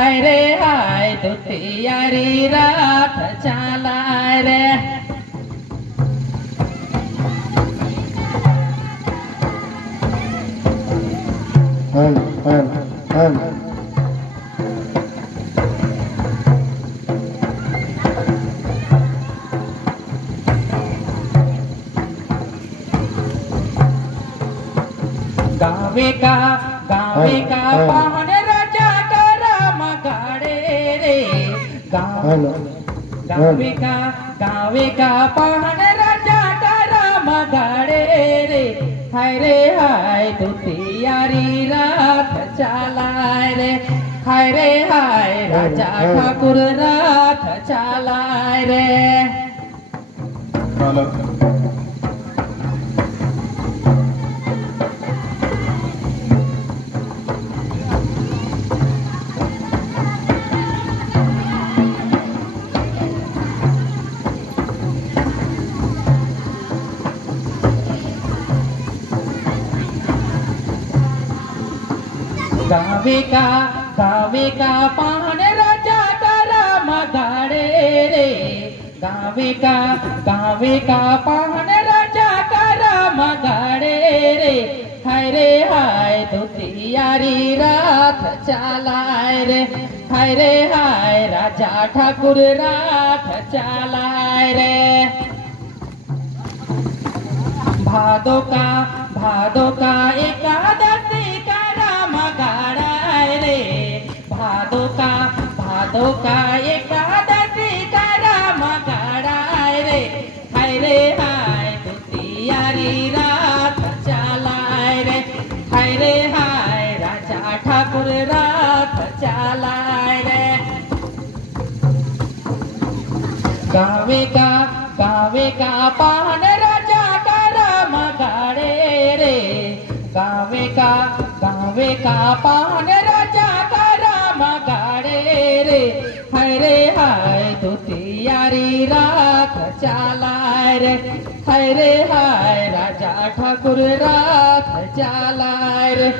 हाय रे हाय दुतियारी रात चालाय रे गावे का पाहन राजा का राम गाड़े रे गावे का पाहन राजा का राम गाड़े रे हाय रे हाय दुतियारी रात चालाय रे हाय रे हाय राजा ठाकुर रात चालाय रे गावे का पाहन राजा का राम गाड़े रे गावे का पाहन राजा का राम गाड़े रे हाय रे हाय दुतियारी रात चालाय रे हाय रे हाय राजा ठाकुर रात चालाय रे भादो का एकादशी का राम गाड़ाय रे भादो का एकादशी का राम गाड़ाय रे हाय रे हाय दुतियारी रात चालाय रे हाय रे हाय राजा ठाकुर रात चालाय रे गावे का पाहन राजा का राम गाड़े रे गावे का पाहन राजा का राम गाड़े रे हाय रे हाय दुतियारी रात चालाय रे हाय रे हाय राजा ठाकुर रात चालाय रे